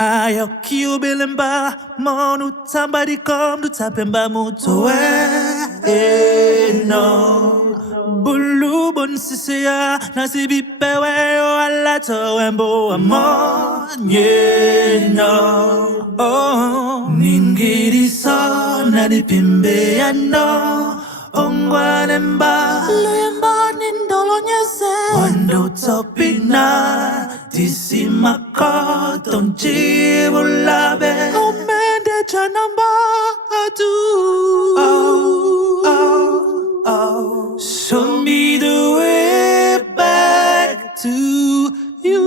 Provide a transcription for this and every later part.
yoki obelemba, monu tamba dikom, du tapemba muto no. Bulu bon siséa, nasi bipewe o alato Wombo no. Oh, ngédi so na di pimbéa no. Ongwanè Léyè ndolo nyèsè. Wando topi na tisimako tonchi bolabè. Mèndè chanamba atu. Show me the way back to you.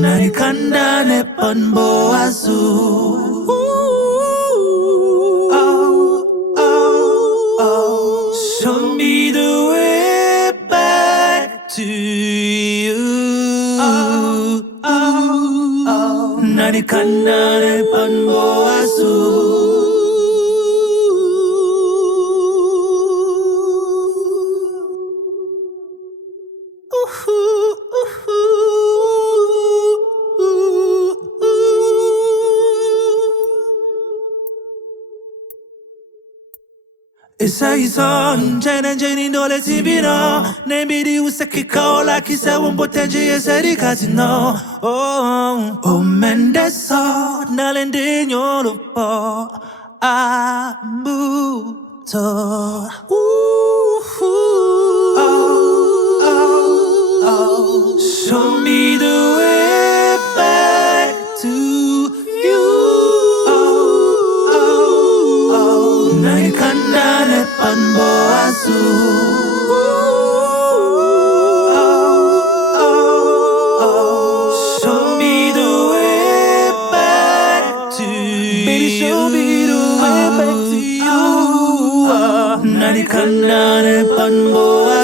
Nani kandanè mboa show me the way back to you. Nani kandanè mboa ison, jènè ndolo timbi no. Nembi diwusè kéka lakisè Wombo yèsè kati no. Oh, mèndè so nalende ńolo po muto. Show me the way back to you. Nani kandanè mboa show me the way back to you. Show me the way back to you. Nani kandanè mboa